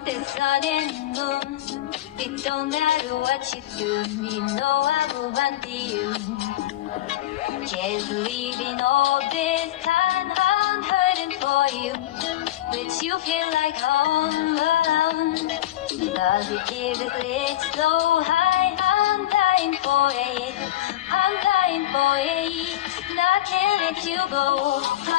the sun and moon. It don't matter what you do, you know I will run to you. Can't believe in all this time I'm hurting for you, but you feel like home alone. Love you give it lit so high, I'm dying for it, I'm dying for it. And I can't let you go.